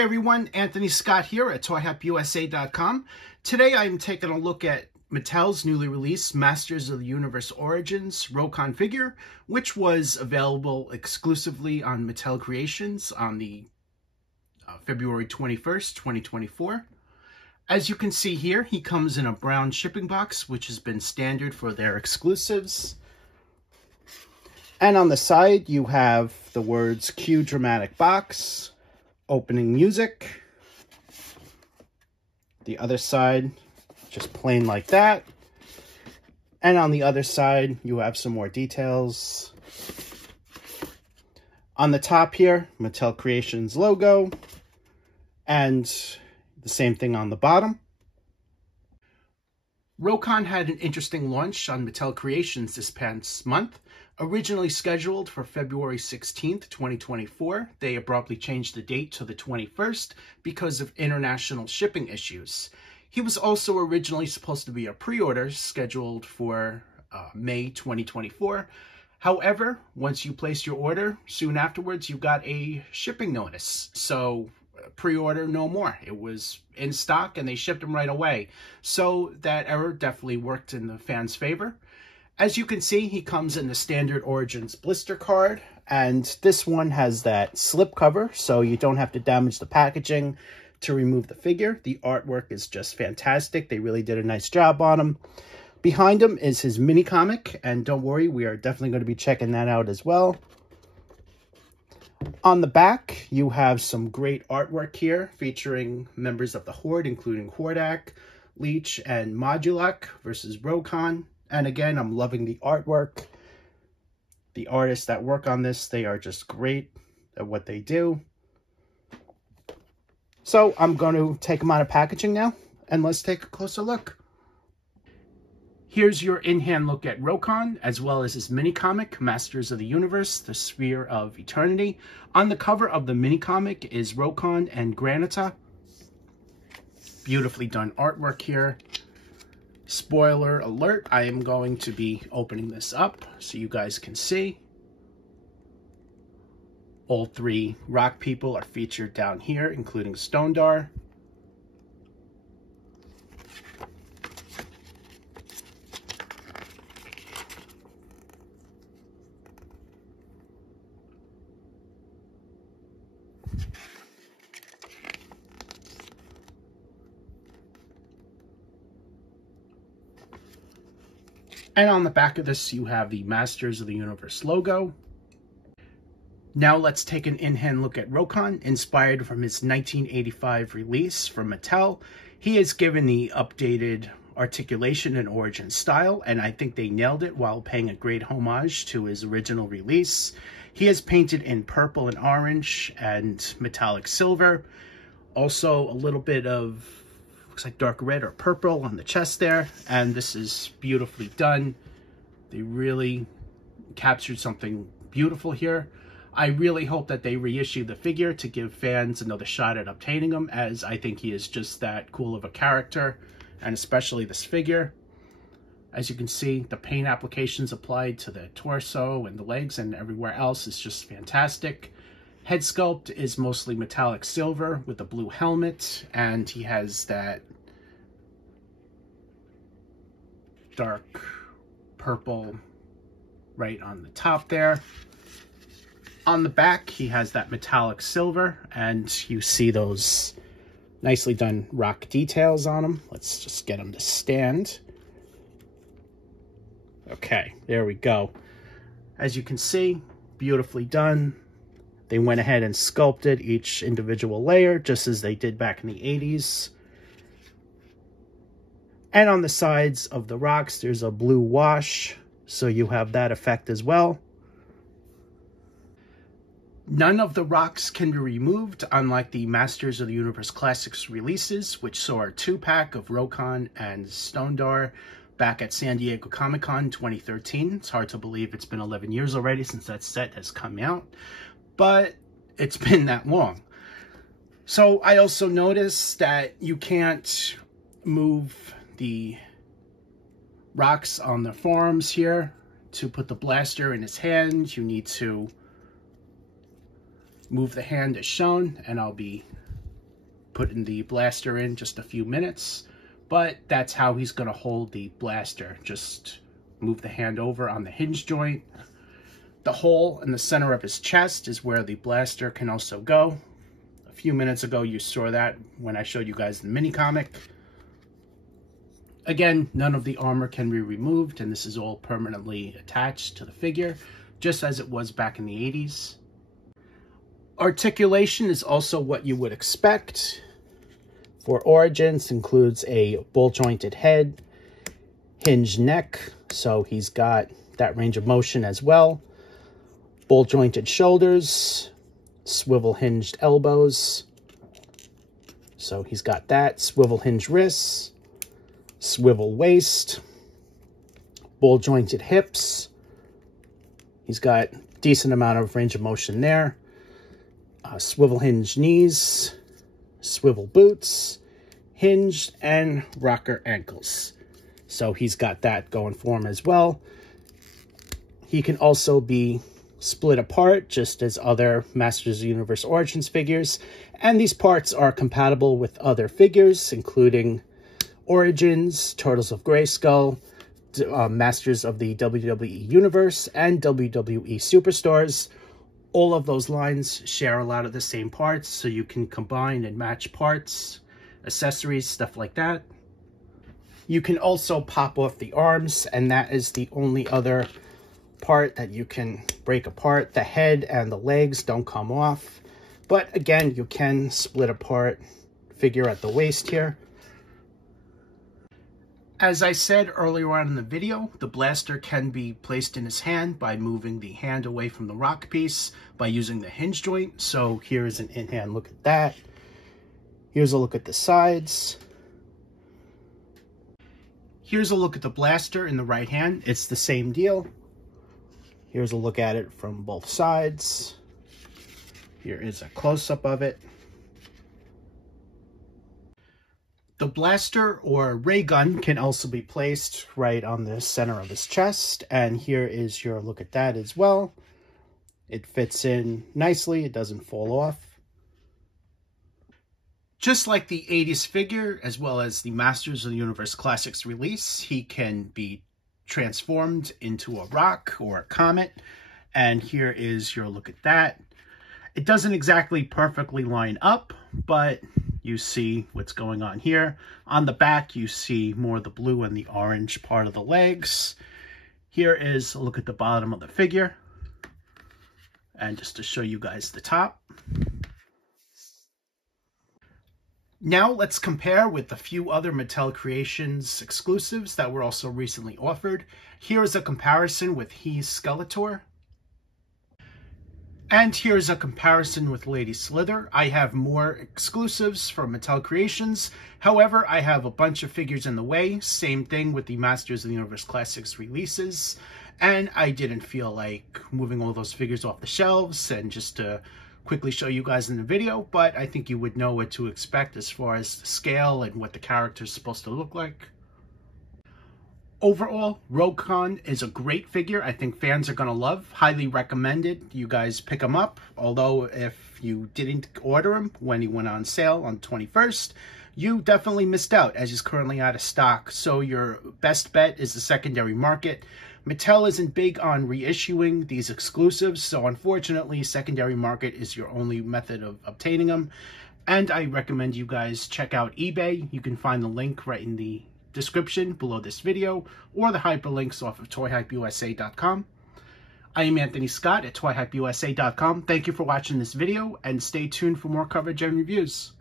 Hey everyone, Anthony Scott here at ToyHopUSA.com. Today I'm taking a look at Mattel's newly released Masters of the Universe Origins Rokkon figure, which was available exclusively on Mattel Creations on the February 21st, 2024. As you can see here, he comes in a brown shipping box, which has been standard for their exclusives. And on the side, you have the words Cue Dramatic Box, opening music. The other side, just plain like that. And on the other side, you have some more details. On the top here, Mattel Creations logo. And the same thing on the bottom. Rokkon had an interesting launch on Mattel Creations this past month. Originally scheduled for February 16th, 2024, they abruptly changed the date to the 21st because of international shipping issues. He was also originally supposed to be a pre-order scheduled for May 2024. However, once you placed your order, soon afterwards you got a shipping notice. So pre-order no more. It was in stock and they shipped them right away. So that error definitely worked in the fans' favor. As you can see, he comes in the standard Origins blister card, and this one has that slip cover, so you don't have to damage the packaging to remove the figure. The artwork is just fantastic. They really did a nice job on him. Behind him is his mini comic, and don't worry, we are definitely going to be checking that out as well. On the back, you have some great artwork here featuring members of the Horde, including Hordak, Leech, and Modulok versus Rokkon. And again, I'm loving the artwork. The artists that work on this, they are just great at what they do. So I'm going to take them out of packaging now, and let's take a closer look. Here's your in-hand look at Rokkon, as well as his mini-comic, Masters of the Universe, The Sphere of Eternity. On the cover of the mini-comic is Rokkon and Granita. Beautifully done artwork here. Spoiler alert, I am going to be opening this up so you guys can see. All three rock people are featured down here, including Stonedar. And on the back of this, you have the Masters of the Universe logo. Now let's take an in-hand look at Rokkon, inspired from his 1985 release from Mattel. He is given the updated articulation and origin style, and I think they nailed it while paying a great homage to his original release. He is painted in purple and orange and metallic silver. Also a little bit of looks like dark red or purple on the chest there, and this is beautifully done. They really captured something beautiful here. I really hope that they reissue the figure to give fans another shot at obtaining him, as I think he is just that cool of a character, and especially this figure. As you can see, the paint applications applied to the torso and the legs and everywhere else is just fantastic. Head sculpt is mostly metallic silver with a blue helmet, and he has that dark purple right on the top there. On the back, he has that metallic silver, and you see those nicely done rock details on him. Let's just get him to stand. Okay, there we go. As you can see, beautifully done. They went ahead and sculpted each individual layer, just as they did back in the 80s. And on the sides of the rocks, there's a blue wash, so you have that effect as well. None of the rocks can be removed, unlike the Masters of the Universe Classics releases, which saw a 2-pack of Rokkon and Stonedar back at San Diego Comic-Con 2013. It's hard to believe it's been 11 years already since that set has come out, but it's been that long. So I also noticed that you can't move the rocks on the forearms here to put the blaster in his hand. You need to move the hand as shown, and I'll be putting the blaster in just a few minutes, but that's how he's going to hold the blaster. Just move the hand over on the hinge joint. The hole in the center of his chest is where the blaster can also go. A few minutes ago, you saw that when I showed you guys the mini comic. Again, none of the armor can be removed, and this is all permanently attached to the figure, just as it was back in the 80s. Articulation is also what you would expect. For Origins, includes a ball-jointed head, hinged neck, so he's got that range of motion as well. Ball-jointed shoulders, swivel-hinged elbows, so he's got that. Swivel-hinged wrists, swivel waist, ball-jointed hips. He's got decent amount of range of motion there. Swivel-hinged knees, swivel boots, hinged and rocker ankles. So he's got that going for him as well. He can also be split apart, just as other Masters of the Universe Origins figures. And these parts are compatible with other figures, including Origins, Turtles of Grayskull, Masters of the WWE Universe, and WWE Superstars. All of those lines share a lot of the same parts, so you can combine and match parts, accessories, stuff like that. You can also pop off the arms, and that is the only other part that you can break apart. The head and the legs don't come off, but again, you can split apart figure at the waist here. As I said earlier on in the video, the blaster can be placed in his hand by moving the hand away from the rock piece by using the hinge joint. So here's an in-hand look at that. Here's a look at the sides. Here's a look at the blaster in the right hand. It's the same deal. Here's a look at it from both sides. Here is a close-up of it. The blaster or ray gun can also be placed right on the center of his chest, and here is your look at that as well. It fits in nicely, it doesn't fall off. Just like the 80s figure, as well as the Masters of the Universe Classics release, he can be transformed into a rock or a comet, and here is your look at that. It doesn't exactly perfectly line up, but you see what's going on here. On the back, you see more of the blue and the orange part of the legs. Here is a look at the bottom of the figure. And just to show you guys the top. Now let's compare with a few other Mattel Creations exclusives that were also recently offered. Here is a comparison with He's Skeletor. And here's a comparison with Lady Slither. I have more exclusives from Mattel Creations. However, I have a bunch of figures in the way. Same thing with the Masters of the Universe Classics releases. And I didn't feel like moving all those figures off the shelves and just to quickly show you guys in the video. But I think you would know what to expect as far as the scale and what the character is supposed to look like. Overall, Rokkon is a great figure. I think fans are going to love. Highly recommended. You guys pick him up. Although if you didn't order him when he went on sale on the 21st, you definitely missed out as he's currently out of stock. So your best bet is the secondary market. Mattel isn't big on reissuing these exclusives. So unfortunately, secondary market is your only method of obtaining them. And I recommend you guys check out eBay. You can find the link right in the description below this video or the hyperlinks off of toyhypeusa.com. I am Anthony Scott at toyhypeusa.com. Thank you for watching this video and stay tuned for more coverage and reviews.